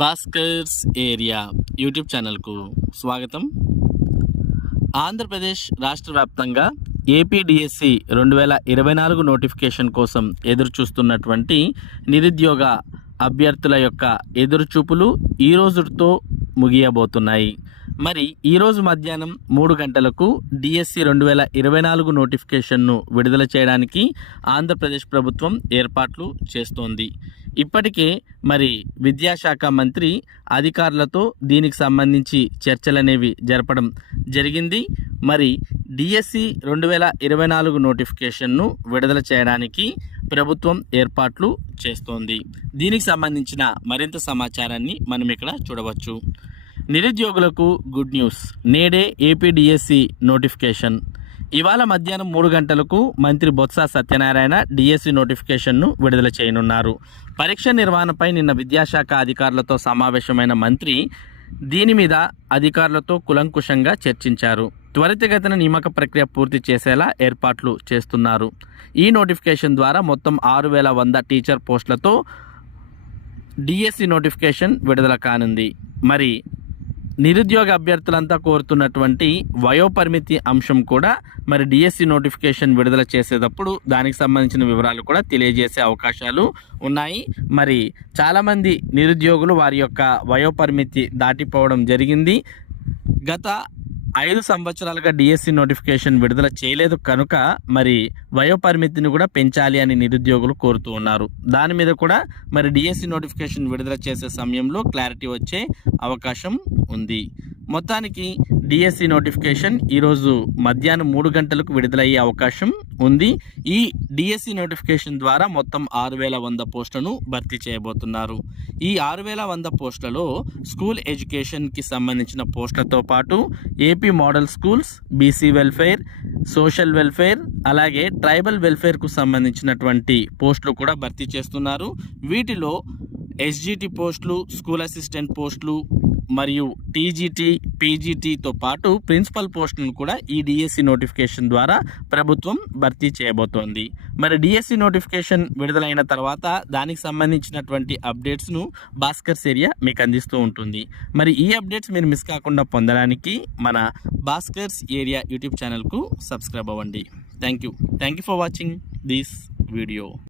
Bhaskar's area YouTube ఛానల్కు స్వాగతం. ఆంధ్రప్రదేశ్ రాష్ట్ర వ్యాప్తంగా ఏపీడిఎస్సి రెండు వేల ఇరవై నాలుగు నోటిఫికేషన్ కోసం ఎదురుచూస్తున్నటువంటి నిరుద్యోగ అభ్యర్థుల యొక్క ఎదురుచూపులు ఈ రోజుతో ముగియబోతున్నాయి. మరి ఈరోజు మధ్యాహ్నం మూడు గంటలకు డిఎస్సి రెండు వేల ఇరవై నాలుగు నోటిఫికేషన్ను విడుదల చేయడానికి ఆంధ్రప్రదేశ్ ప్రభుత్వం ఏర్పాట్లు చేస్తోంది. ఇప్పటికే మరి విద్యాశాఖ మంత్రి అధికారులతో దీనికి సంబంధించి చర్చలనేవి జరపడం జరిగింది. మరి డిఎస్సి రెండు వేల ఇరవై నాలుగు నోటిఫికేషన్ను విడుదల చేయడానికి ప్రభుత్వం ఏర్పాట్లు చేస్తోంది. దీనికి సంబంధించిన మరింత సమాచారాన్ని మనం ఇక్కడ చూడవచ్చు. నిరుద్యోగులకు గుడ్ న్యూస్. నేడే ఏపీడిఎస్సి నోటిఫికేషన్. ఇవాళ మధ్యాహ్నం మూడు గంటలకు మంత్రి బొత్స సత్యనారాయణ డిఎస్సి నోటిఫికేషన్ను విడుదల చేయనున్నారు. పరీక్ష నిర్వహణపై నిన్న విద్యాశాఖ అధికారులతో సమావేశమైన మంత్రి దీని మీద అధికారులతో కులంకుశంగా చర్చించారు. త్వరితగతిన నియామక ప్రక్రియ పూర్తి చేసేలా ఏర్పాట్లు చేస్తున్నారు. ఈ నోటిఫికేషన్ ద్వారా మొత్తం ఆరు వేల వంద టీచర్ పోస్టులతో డిఎస్సి నోటిఫికేషన్ విడుదల కానుంది. మరి నిరుద్యోగ అభ్యర్థులంతా కోరుతున్నటువంటి వయోపరిమితి అంశం కూడా మరి డిఎస్సి నోటిఫికేషన్ విడుదల చేసేటప్పుడు దానికి సంబంధించిన వివరాలు కూడా తెలియజేసే అవకాశాలు ఉన్నాయి. మరి చాలామంది నిరుద్యోగులు వారి యొక్క వయోపరిమితి దాటిపోవడం జరిగింది. గత ఐదు సంవత్సరాలుగా డిఎస్సి నోటిఫికేషన్ విడుదల చేయలేదు కనుక మరి వయోపరిమితిని కూడా పెంచాలి అని నిరుద్యోగులు కోరుతూ ఉన్నారు. దాని మీద కూడా మరి డిఎస్సి నోటిఫికేషన్ విడుదల చేసే సమయంలో క్లారిటీ వచ్చే అవకాశం ఉంది. మొత్తానికి డిఎస్సి నోటిఫికేషన్ ఈరోజు మధ్యాహ్నం మూడు గంటలకు విడుదలయ్యే అవకాశం ఉంది. ఈ డిఎస్సి నోటిఫికేషన్ ద్వారా మొత్తం ఆరు వేల వంద పోస్టులను భర్తీ చేయబోతున్నారు. ఈ ఆరు వేల వంద పోస్టులలో స్కూల్ ఎడ్యుకేషన్కి సంబంధించిన పోస్టులతో పాటు AP model schools BC welfare social welfare అలాగే ట్రైబల్ వెల్ఫేర్కు సంబంధించినటువంటి పోస్టులు కూడా భర్తీ చేస్తున్నారు. వీటిలో ఎస్జిటి పోస్టులు స్కూల్ అసిస్టెంట్ పోస్టులు మరియు టీజీటీ పీజీటీతో పాటు ప్రిన్సిపల్ పోస్టులను కూడా ఈ డిఎస్సి నోటిఫికేషన్ ద్వారా ప్రభుత్వం భర్తీ చేయబోతోంది. మరి డిఎస్సి నోటిఫికేషన్ విడుదలైన తర్వాత దానికి సంబంధించినటువంటి అప్డేట్స్ను భాస్కర్స్ ఏరియా మీకు అందిస్తూ ఉంటుంది. మరి ఈ అప్డేట్స్ మీరు మిస్ కాకుండా పొందడానికి మన భాస్కర్స్ ఏరియా యూట్యూబ్ ఛానల్కు సబ్స్క్రైబ్ అవ్వండి. Thank you thank you for watching this video.